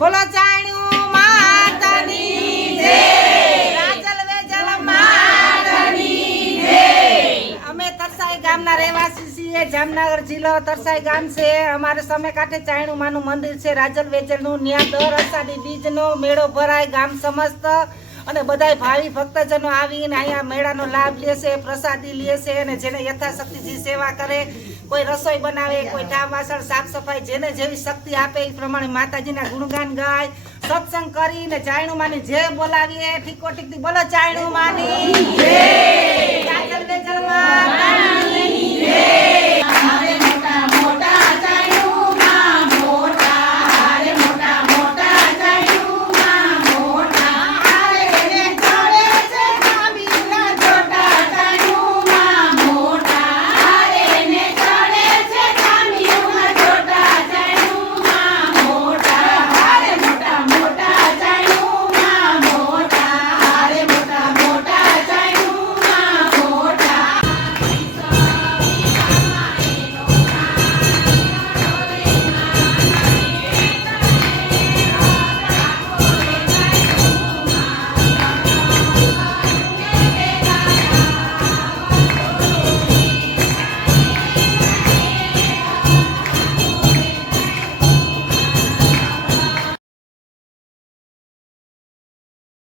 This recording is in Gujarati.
બોલો ચાણ્યું માતાની જય, રાજલ વેજલ માતાની જય। અમે તરસાઈ ગામના રહેવાસી છીએ। જામનગર જિલ્લો તરસાઈ ગામ છે। અમારે સમે કાંઠે ચાણ્યું માનું મંદિર છે રાજલ વેજલનું। ન્યા દર અષાઢી બીજનો મેળો ભરાય ગામ સમસ્ત અને બધાય ભાવિ ભક્તજનો આવીને અહીંયા મેળાનો લાભ લેશે, પ્રસાદી લેશે અને જેને યથાશક્તિથી સેવા કરે, કોઈ રસોઈ બનાવે, કોઈ ઠામ વાસણ સાફ સફાઈ, જેને જેવી શક્તિ આપે એ પ્રમાણે માતાજીના ગુણગાન ગાય, સત્સંગ કરીને ચાયણું માની જય બોલાવીએ। ઠીકો ઠીકથી બોલો ચાયણું માની જય, રાજલ વેજલ માતાની જય।